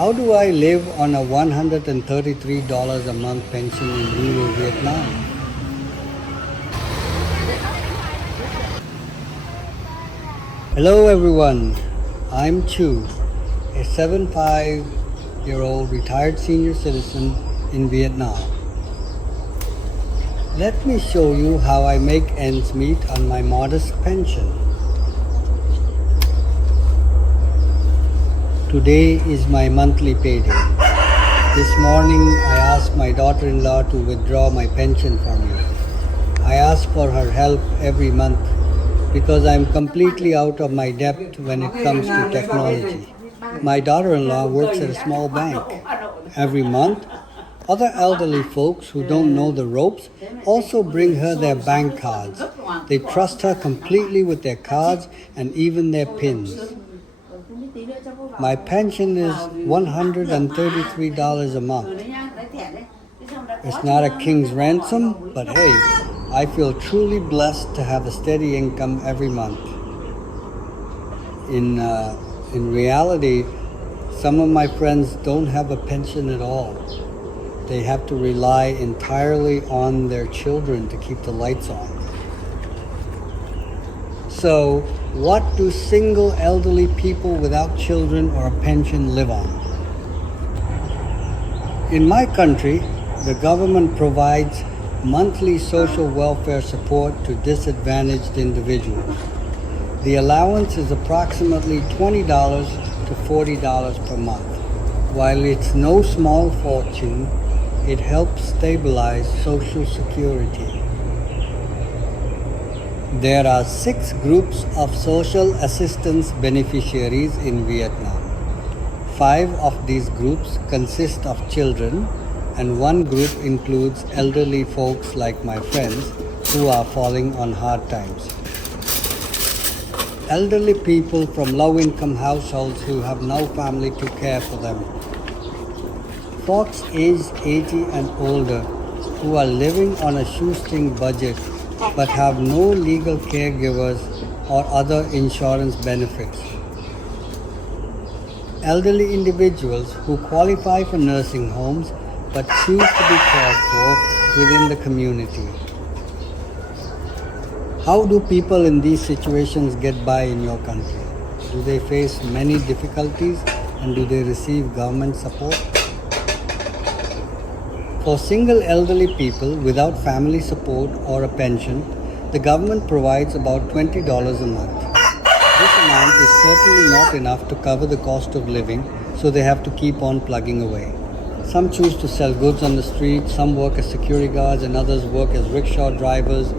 How do I live on a $133 a month pension in rural Vietnam? Hello everyone, I'm Chu, a 75-year-old retired senior citizen in Vietnam. Let me show you how I make ends meet on my modest pension. Today is my monthly payday. This morning I asked my daughter-in-law to withdraw my pension for me. I ask for her help every month because I'm completely out of my depth when it comes to technology. My daughter-in-law works at a small bank. Every month, other elderly folks who don't know the ropes also bring her their bank cards. They trust her completely with their cards and even their pins. My pension is $133 a month. It's not a king's ransom, but hey, I feel truly blessed to have a steady income every month. In reality, some of my friends don't have a pension at all. They have to rely entirely on their children to keep the lights on. So, what do single elderly people without children or a pension live on? In my country, the government provides monthly social welfare support to disadvantaged individuals. The allowance is approximately $20 to $40 per month. While it's no small fortune, it helps stabilize Social Security. There are 6 groups of social assistance beneficiaries in Vietnam. 5 of these groups consist of children, and 1 group includes elderly folks like my friends who are falling on hard times. Elderly people from low-income households who have no family to care for them. Folks aged 80 and older who are living on a shoestring budget but have no legal caregivers or other insurance benefits. Elderly individuals who qualify for nursing homes but choose to be cared for within the community. How do people in these situations get by in your country? Do they face many difficulties and do they receive government support? For single elderly people without family support or a pension, the government provides about $20 a month. This amount is certainly not enough to cover the cost of living, so they have to keep on plugging away. Some choose to sell goods on the street, some work as security guards, and others work as rickshaw drivers.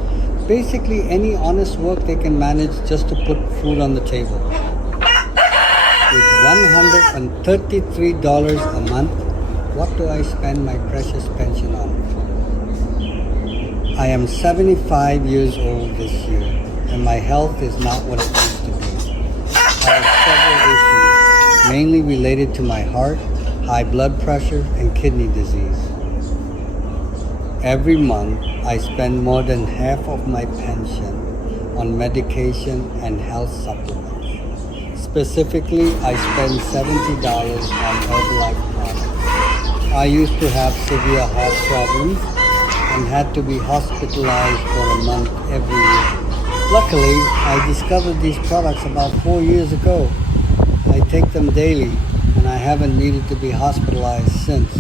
Basically, any honest work they can manage just to put food on the table. With $133 a month, what do I spend my precious pension on? I am 75 years old this year, and my health is not what it used to be. I have several issues, mainly related to my heart, high blood pressure, and kidney disease. Every month, I spend more than half of my pension on medication and health supplements. Specifically, I spend $70 on Herbalife products. I used to have severe heart problems and had to be hospitalized for a month every year. Luckily, I discovered these products about 4 years ago. I take them daily and I haven't needed to be hospitalized since.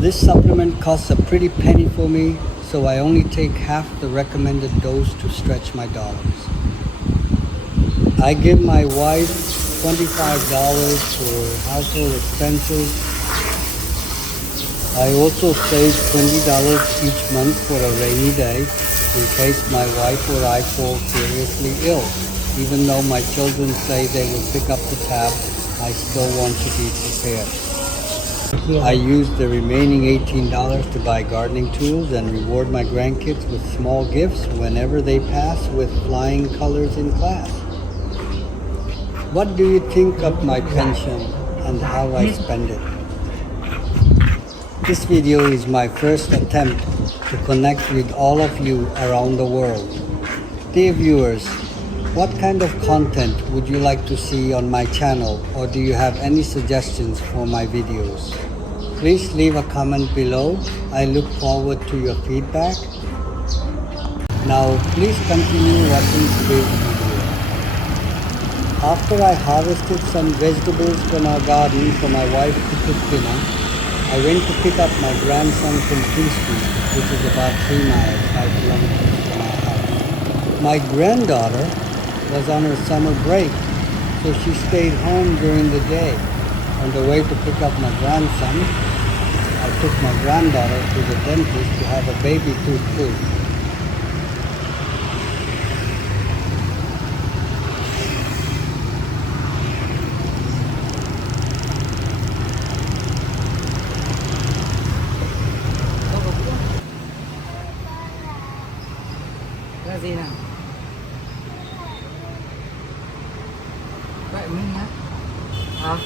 This supplement costs a pretty penny for me, so I only take half the recommended dose to stretch my dollars. I give my wife $25 for household expenses. I also save $20 each month for a rainy day in case my wife or I fall seriously ill. Even though my children say they will pick up the tab, I still want to be prepared. I use the remaining $18 to buy gardening tools and reward my grandkids with small gifts whenever they pass with flying colors in class. What do you think of my pension and how I spend it? This video is my first attempt to connect with all of you around the world. Dear viewers, What kind of content would you like to see on my channel, or do you have any suggestions for my videos? Please leave a comment below. I look forward to your feedback. Now please continue watching today's video. After I harvested some vegetables from our garden for my wife to cook dinner, I went to pick up my grandson from preschool, which is about 3 miles, 5 kilometers from our house. My granddaughter was on her summer break, so she stayed home during the day. On the way to pick up my grandson, I took my granddaughter to the dentist to have a baby tooth pulled. Là gì nào? Vậy mình nhá. Hả?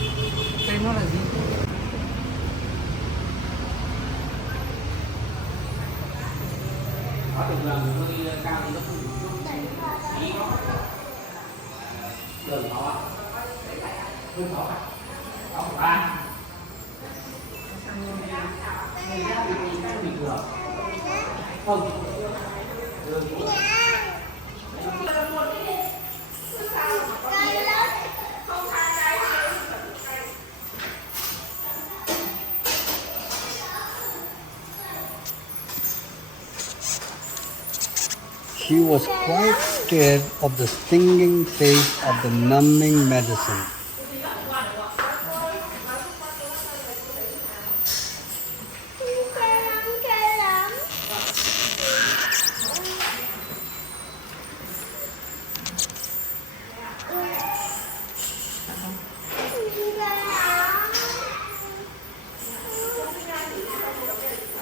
Tên nó là gì? Có được là hơi cao thì nó không đường khó à? Đường khó à? Không ba. Không. She was quite scared of the stinging taste of the numbing medicine.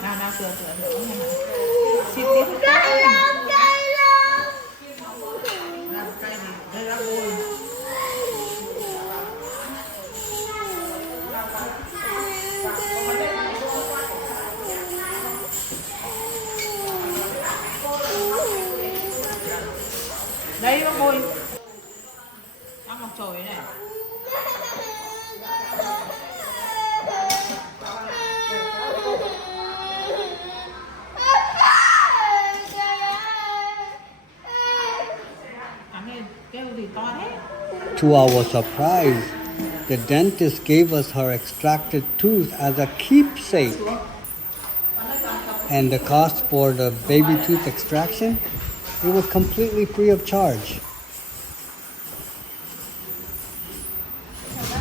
Nào sửa xin tiếp cay lắm làm cay thì đây là bôi đây bác bôi ăn một chổi này. To our surprise, the dentist gave us her extracted tooth as a keepsake. And the cost for the baby tooth extraction, it was completely free of charge.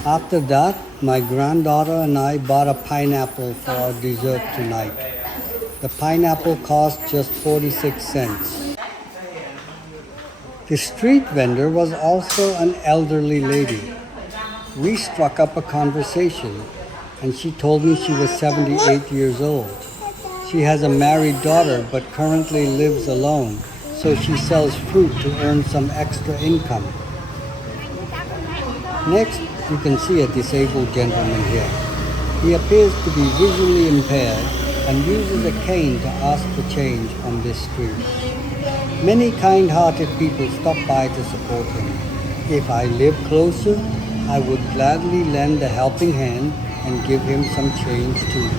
After that, my granddaughter and I bought a pineapple for our dessert tonight. The pineapple cost just 46 cents. The street vendor was also an elderly lady. We struck up a conversation, and she told me she was 78 years old. She has a married daughter but currently lives alone, so she sells fruit to earn some extra income. Next, you can see a disabled gentleman here. He appears to be visually impaired and uses a cane to ask for change on this street. Many kind-hearted people stop by to support him. If I lived closer, I would gladly lend a helping hand and give him some change too.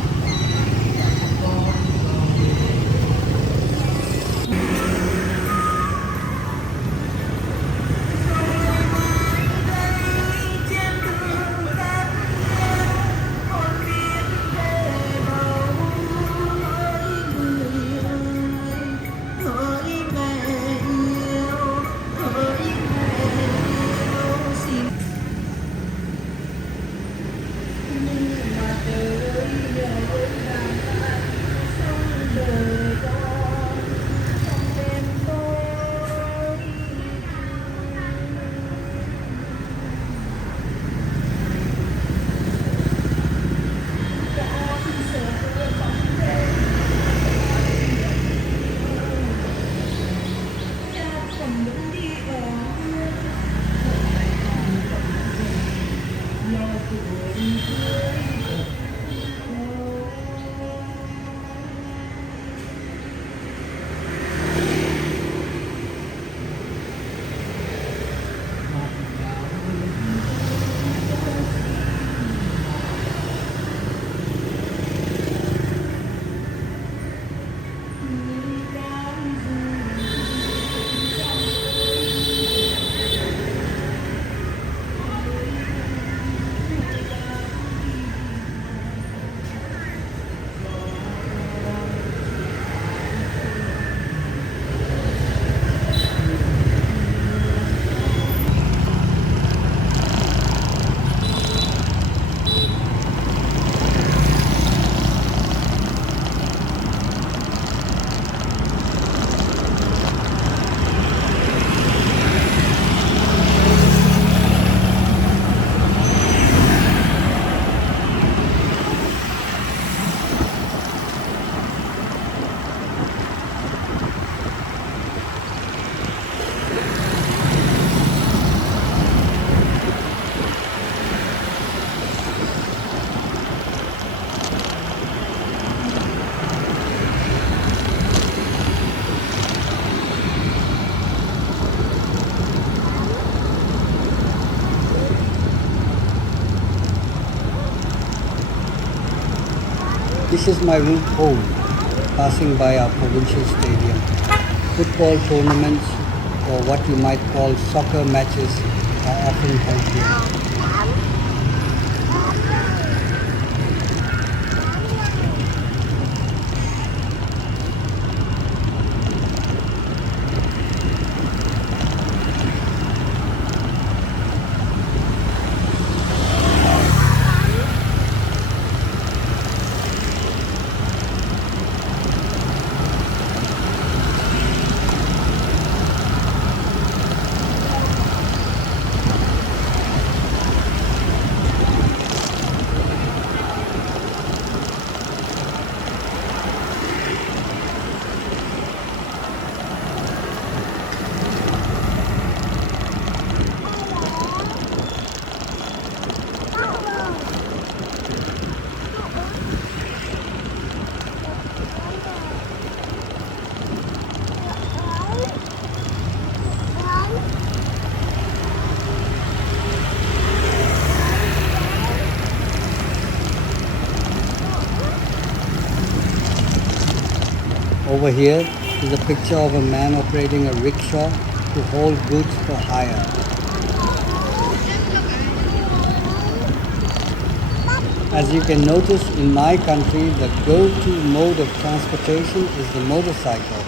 This is my route home, passing by our provincial stadium. Football tournaments, or what you might call soccer matches, are often held here. Over here is a picture of a man operating a rickshaw to haul goods for hire. As you can notice, in my country, the go-to mode of transportation is the motorcycle.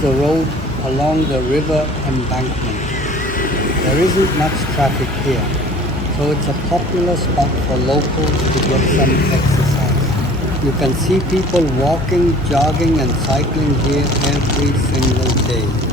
the road along the river embankment. There isn't much traffic here, so it's a popular spot for locals to get some exercise. You can see people walking, jogging, and cycling here every single day.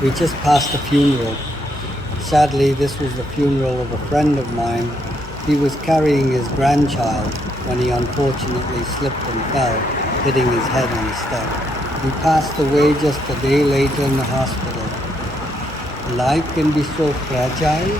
We just passed a funeral. Sadly, this was the funeral of a friend of mine. He was carrying his grandchild when he unfortunately slipped and fell, hitting his head on the step. He passed away just a day later in the hospital. Life can be so fragile.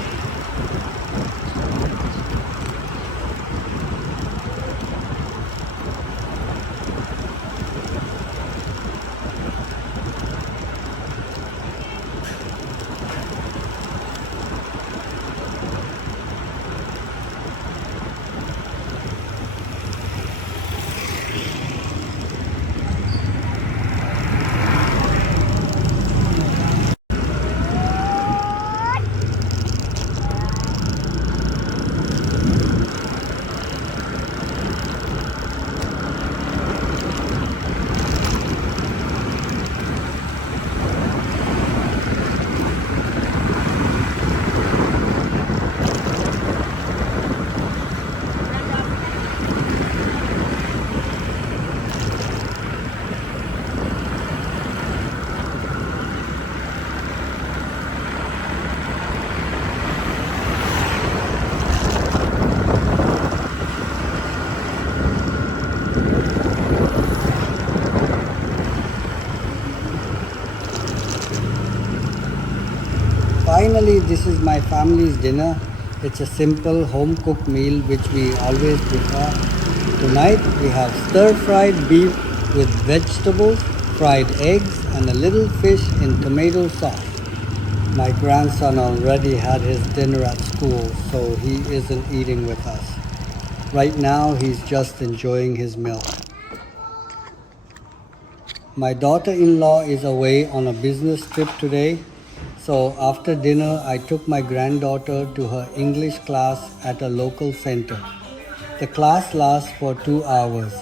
Finally, this is my family's dinner. It's a simple home-cooked meal which we always prepare. Tonight we have stir-fried beef with vegetables, fried eggs and a little fish in tomato sauce. My grandson already had his dinner at school, so he isn't eating with us. Right now he's just enjoying his milk. My daughter-in-law is away on a business trip today, so after dinner I took my granddaughter to her English class at a local center. The class lasts for 2 hours.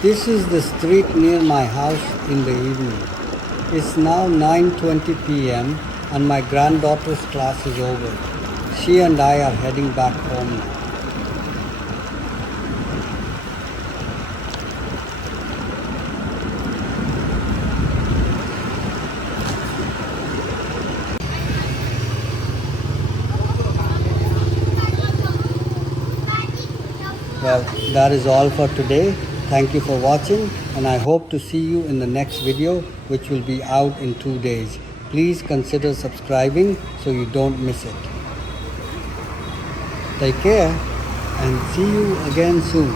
This is the street near my house in the evening. It's now 9:20 p.m. and my granddaughter's class is over. She and I are heading back home now. Well, that is all for today. Thank you for watching, and I hope to see you in the next video, which will be out in 2 days. Please consider subscribing so you don't miss it. Take care and see you again soon.